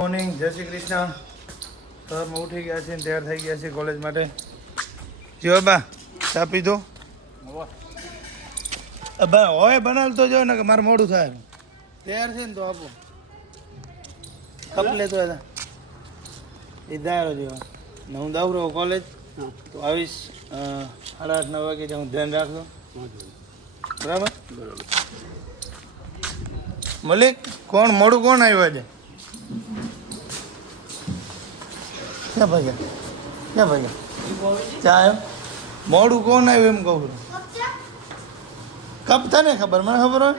Morning, જય શ્રી કૃષ્ણ. સવારમાં ઉઠી ગયા છે, તૈયાર થઈ ગયા છે કોલેજ માટે. જો બા ચા પીધો? બા હોય બનાવતો જો ને કે મારે મોડું થાય. તૈયાર છે ને તો આપો. કપ લેતો હતા એ દાયરો જેવા ને હું દાવ રહું કોલેજ તો આવીશ 8:30-9 વાગે હું ધ્યાન રાખજો. બરાબર. મલિક કોણ મોડું કોણ આવ્યું આજે? ક્યાં ભાગ્યા ચા આવ્યો? મોડું કોણ આવ્યું એમ કહું? કપ તને ખબર, મને ખબર હોય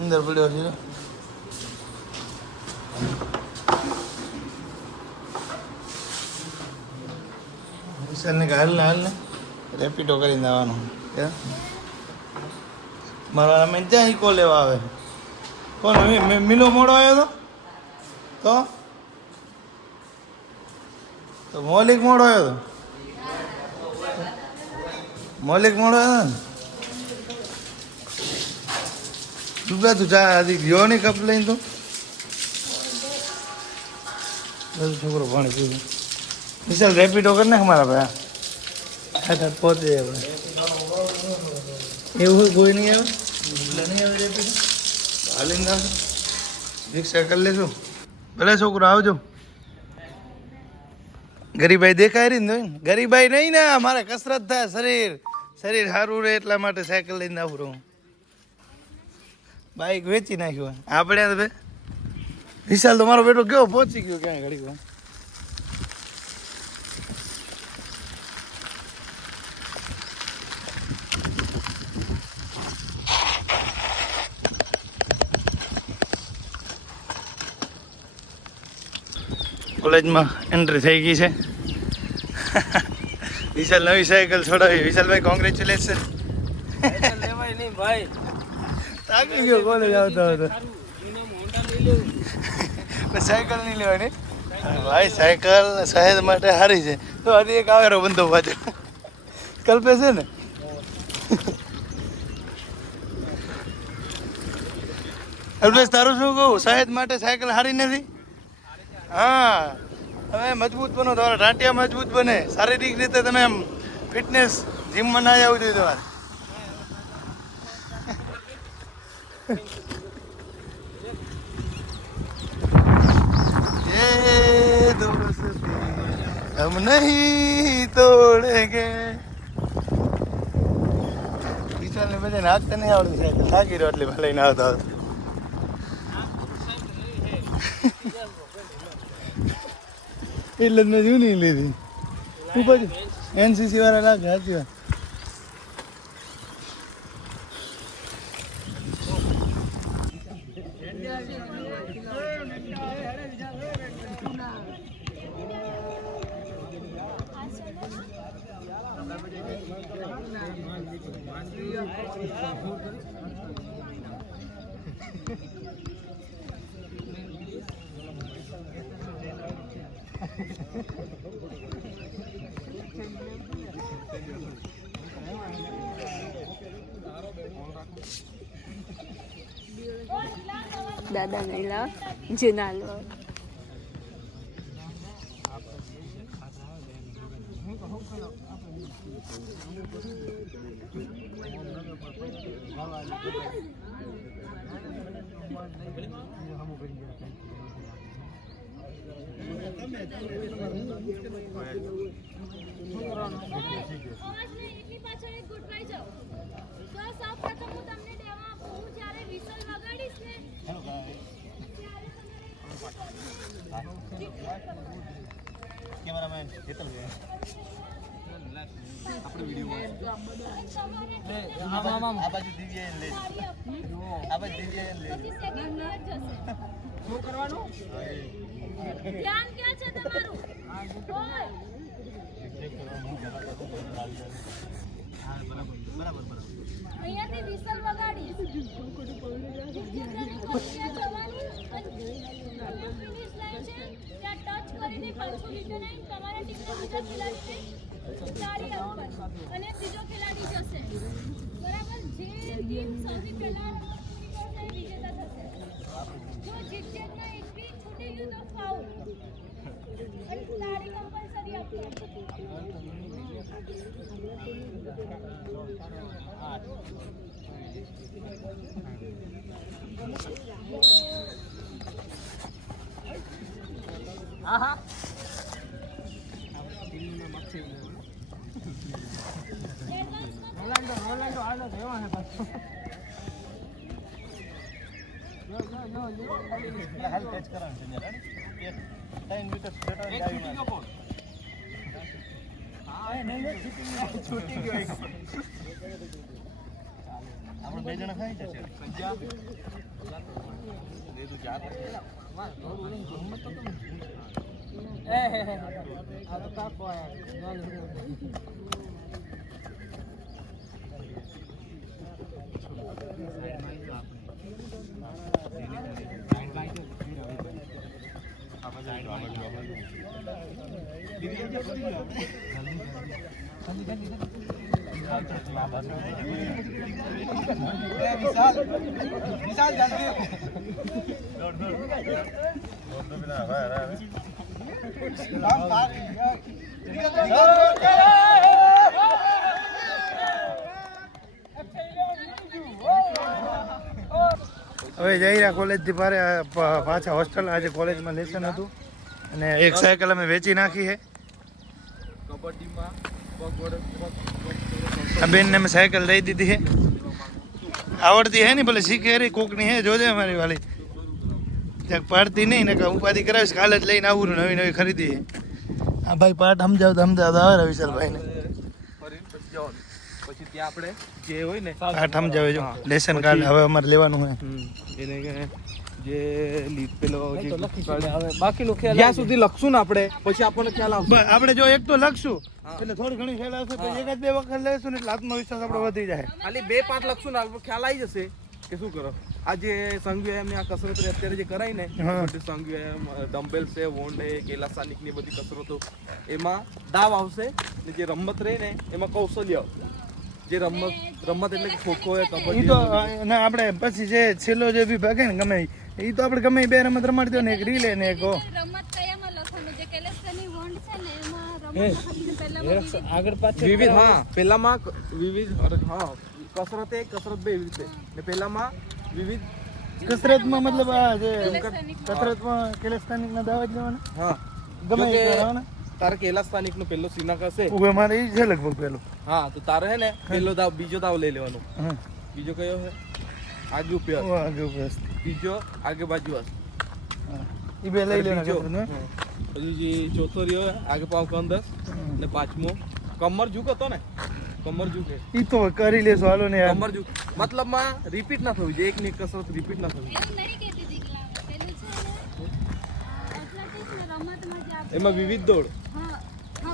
અંદર પડ્યો છે. વિશાલને કે હાલ ને રેપિડો કરીને આવવાનું. મારા અમે ત્યાં ઈકો લેવા આવે. કોણ મિલો મોડો આવ્યો હતો? તો મૌલિક મોડો આવ્યો હતો. મૌલિક મોડો આવ્યો ને ચૂપડા તું ચા હજી ગયો નહીં કપ લઈને તો છોકરો ભણે પીધું. વિશાલ રેપિડો કરી નાખ મારા ભાઈ પહોંચે આપણે. એવું કોઈ નહીં આવે એટલે નહીં આવે રેપિડો હાલીને આવશે. રિક્ષા કરી લેશું. ભલે છોકરો આવજો. ગરીબાઈ દેખાય રહી ને ગરીબાઈ નહીં ને મારે કસરત થાય શરીર સારું રહે એટલા માટે સાયકલ લઈને આવું રહું. બાઈક વેચી નાખ્યું આપણે ભાઈ. વિશાલ તો મારો બેટો કેવો પહોંચી ગયો ક્યાં ઘડી. કોલેજમાં એન્ટ્રી થઈ ગઈ છે. વિશાલ નવી સાયકલ છોડાવી. વિશાલભાઈ કોંગ્રેચ્યુલેશન. થાકી ગયો કોલેજ આવતો હતો. સાયકલ નહીં લેવાની ભાઈ. સાયકલ સહેજ માટે સારી છે. તો હજી એક આવેરો બંધો પાછો કલ્પે છે ને. અલ્પેશ તારું શું કહું? સહેજ માટે સાયકલ સારી નથી. હા તમે મજબૂત બનો, તમારા ટાંટિયા મજબૂત બને, શારીરિક રીતે તમે આમ ફિટનેસ જીમમાં ના આવવું જોઈએ તમારે. ये दोस्ती हम नहीं तोड़ेंगे. વિશાલને બધાને હાથતા નહીં આવડતું સાયકલ. થાકી રહ્યો એટલે લઈને આવતા હતા. એટલે મેં જૂની લીધી. તું પછી એનસીસી વાળા લાગે. સાચી વાત. દાદા ગયેલા જુના લો. કેમેરામેન હેતલ ભાઈ આપણે વિડીયો આ બાજુ દિવ્યા લે. આ બાજુ દિવ્યા લે. શું કરવાનું? ધ્યાન ક્યાં છે તમારું? બરાબર. અહીંયાથી વિસલ વગાડી ફિનિશ લાઈન છે ત્યાં ટચ કરીને પાછું રિટર્ન આવીને તમારા ટીમના બીજા ખેલાડીને તાળી આપવાની અને ત્રીજો ખેલાડી જશે. બરાબર. જે ટીમ સૌથી પહેલા પૂરી કરશે વિજેતા થશે. બે જણા ખાઈ હવે જઈ રહ્યા કોલેજથી પાછા હોસ્ટેલ. આજે કોલેજમાં લેસન હતું અને એક સાયકલ અમે વેચી નાખી છે. આ બેનને અમે સાયકલ દઈ દીધી છે. આવડતી હે ને ભલે શીખે રે કોકની હે જોજે અમારી વાલી ત્યાં પાડતી નહીં ને ઉપાધિ કરાવીશ. કાલે જ લઈને આવું નવી નવી ખરીદી છે. આ ભાઈ પાઠ સમજાવતા આવે વિશાલભાઈ ને પછી ત્યાં આપણે જે હોય ને પાઠ સમજાવે જો લેસન કાર્ડ હવે અમારે લેવાનું હોય એને જે પેલો બાકીનો ખ્યાલ જ્યાં સુધી લખશું ને આપણે પછી આપણને ખ્યાલ આવશે. આપણે જો એક તો લખશું એટલે થોડી ઘણી ખ્યાલ આવશે પછી એકાદ બે વખત લેશું ને એટલે આત્મવિશ્વાસ આપણો વધી જાય. ખાલી 2 પાઠ લખશું ને ખ્યાલ આવી જશે કે શું કરો. આ જે સંઘવ્યાયામ આ કસરત અત્યારે જે કરાય ને સંઘવ્યાયામ ડમ્બેલ છે વોન્ડ છે કેલાસાનિક ની બધી કસરતો એમાં દાવ આવશે ને જે રમત રહે ને એમાં કૌશલ્ય. જે રમત એટલે ખોખો હોય કબડ્ડી તો આપણે પછી જે છેલ્લો જે વિભાગ ને ગમે એ તો આપણે ગમે 2 રમત રમાડી દો ને એક રીલે ને એક રમત કયામાં લખવાનું જે કેલેસ્ટની વોન્ડ છે ને એમાં રમત આગળ પાછળ વિવિધ. હા પહેલામાં વિવિધ હા કસરત એક કસરત બે એવી રીતે ને પહેલામાં વિવિધ કસરતમાં મતલબ આ જે કસરતમાં કેલેસ્થાનિક ના દાવા જ લેવાના. હા ગમે એ કરવાના. તારે કેલાસ્થાનિક નો પહેલો સિનાક હશે ઉભે મારે એ છે લગભગ પેલો. હા તો તારે હે ને પહેલો દાવ બીજો દાવ લઈ લેવાનો. બીજો કયો છે આગે ઉપર આગે ઉપર બીજો આગે બાજુ હશે એ બે લઈ લેવાનો. પછી જે ચોથો રહ્યો આગે પાવ કંદસ ને પાંચમો કમર ઝુક હતો ને કમર ઝુકે ઈ તો કરી લેશો હાલો ને યાર. કમર ઝુક મતલબમાં રિપીટ ના થવું જોઈએ. એકની કસરત રિપીટ ના થવી એવું નહીં કહેતી દીકલા પેલું છે ને એથ્લેટિક્સ ને રમતમાં જે આપણે એમાં વિવિધ દોડ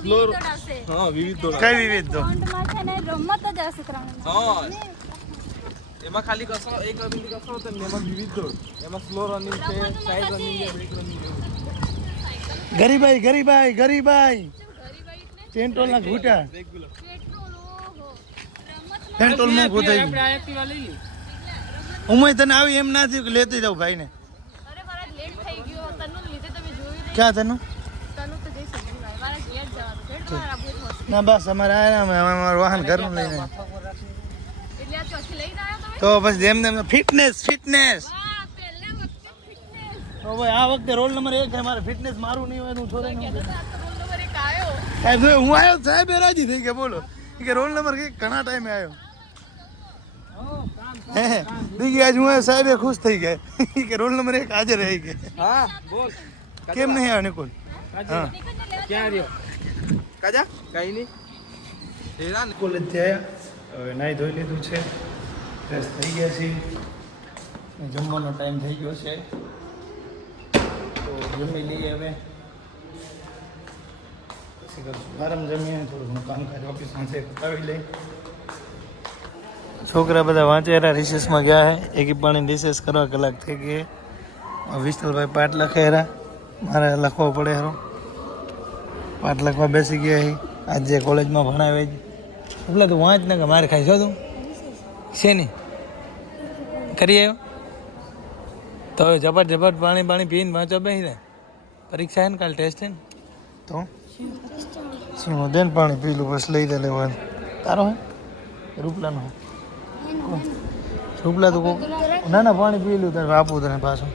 સ્લો આવશે. હા વિવિધ દોડ કઈ વિવિધ તો વોન્ડમાં છે ને રમત જ હશે ત્રણ. હા એમાં ખાલી કસરત એક રનિંગ કસરત ને એમાં વિવિધ દોડ. એમાં સ્લો રનિંગ છે સાઈડ રનિંગ છે બ્રેક રનિંગ છે. ગરીબાઈ પેન્ટોલ ના ઘૂંટા પેટ્રોલ ઓહો રમત પેન્ટોલ માં ગોતાઈ ઉમય તને આવી એમ ના થયું કે લેતી જાવ ભાઈ ને. અરે મારા લેટ થઈ ગયો તનુ લીધે તમે જોઈ નહીં. ક્યાં તને તનુ તો જઈ શકું ભાઈ મારા લેટ જવાનું છે મારા બહુ હોસ્પિટલ ના બસ અમારે આયા અમે અમારું વાહન ઘરનું લઈને એટલે આ ચોથી લઈને આવ્યો તમે. તો પછી એમને ફિટનેસ વાહ પહેલા વખતે ફિટનેસ તો ભાઈ આ વખતે રોલ નંબર 1 છે મારે. ફિટનેસ મારું નહીં હોય તો હું છોડે નહીં. તો આ તો રોલ નંબર 1 આવ્યો. સાહેબ હું આવ્યો સાહેબ એ રાજી થઈ ગયા બોલો કે રોલ નંબર ઘણા ટાઈમે આવ્યો. દીદી આજ હું સાહેબ ખુશ થઈ ગયા કે રોલ નંબર 1 હાજર રહી ગયા. હા બોલ કેમ નહીં આવ્યો નિકુલ? હા ક્યાં રહ્યો કાજા કઈ નહીં એરા ને કોલેજ થયા હવે નાહી ધોઈ લીધું છે ફ્રેશ થઈ ગયા છીએ. જમવાનો ટાઈમ થઈ ગયો છે તો જમી લઈએ હવે પછી કરશું આરામ. જમીએ થોડું ઘણું કામકાજ ઓફિસમાં છે પતાવી લઈ. છોકરા બધા વાંચેરા રિસેસમાં ગયા હે. એક પાણી રિસેસ કરવા કલાક થઈ ગઈ. વિષ્ણુભાઈ પાઠ લખેરા મારે લખવો પડે હરો. પાઠ લખવા બેસી ગયા હે. આજે કોલેજમાં ભણાવે જ એટલે તું વાંચ ને કે મારે ખાઈ છો તું શેની કરી આવ્યો તો હવે ઝપટ પાણી પીને વાંચો બેસીને પરીક્ષા છે ને કાલે ટેસ્ટ છે ને તો શું દે ને પાણી પીલું બસ લઈ દે લેવા તારો હે રૂપલાનો રૂપલા તો ના પાણી પીલું તારે આપું તને પાછું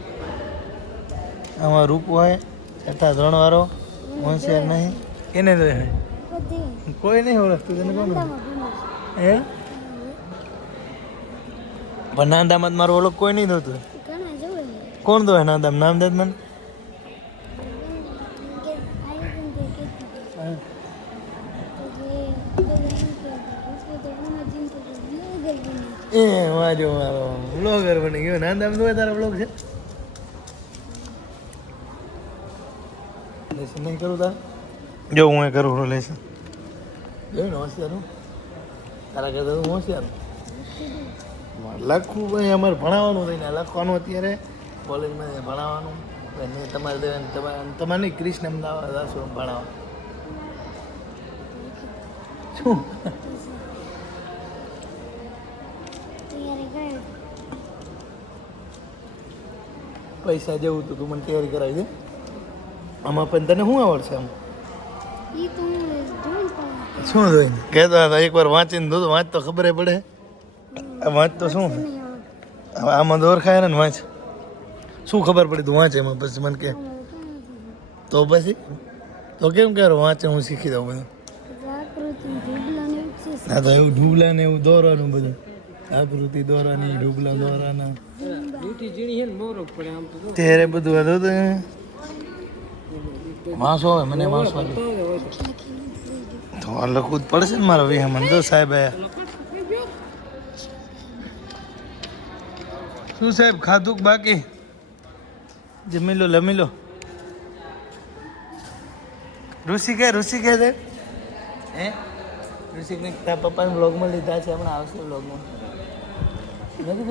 આમાં રૂપો હોય છઠ્ઠા 3 વાળો હોશિયાર નહીં એને તો કોઈ નહીં ઓળખતું તને કોણ હે પણ નાંદામાં મારો ઓળખ કોઈ નહીં થતું કોણ તો હે નાંદામ નામ દે મને એ મારો બ્લોગર બની ગયો નાંદામ તો તારો બ્લોગ છે લેસન નહીં કરું તાર જો હું એ કરું લેસન જો ને હોશિયાર હું તારા કરતા તો હોશિયાર લખવું ભાઈ અમારે ભણાવવાનું થઈને લખવાનું અત્યારે કોલેજમાં ભણાવવાનું ને તમારે તમારે નહીં ક્રિષ્ન અમદાવાદ આશો ભણાવવા શું પૈસા જેવું તું મને તૈયારી કરાવી દે આમાં પણ તને શું આવડશે આમ શું જોઈને કહેતો હતા એકવાર વાંચીને દો વાંચ તો ખબર પડે વાંચ તો શું હવે આમાં દોર ખાય ને વાંચ શું ખબર પડી તું વાંચ એમાં પછી મને કે તો પછી તો કેમ કે વાંચે હું શીખી દઉં બધું હા તો એવું ઢૂબલા ને એવું દોરવાનું બધું આકૃતિ દોરવાની ઢૂબલા દોરવાના ત્યારે બધું હતું માસો હોય મને માસો તો લખવું જ પડશે ને મારો વિહમન તો સાહેબ શું સાહેબ ખાધું કે બાકી જમી લો લમી લો ઋષિ કે સાહેબ હે ઋષિક ને તારા પપ્પાને બ્લોગમાં લીધા છે હમણાં આવશે બ્લોગમાં નથી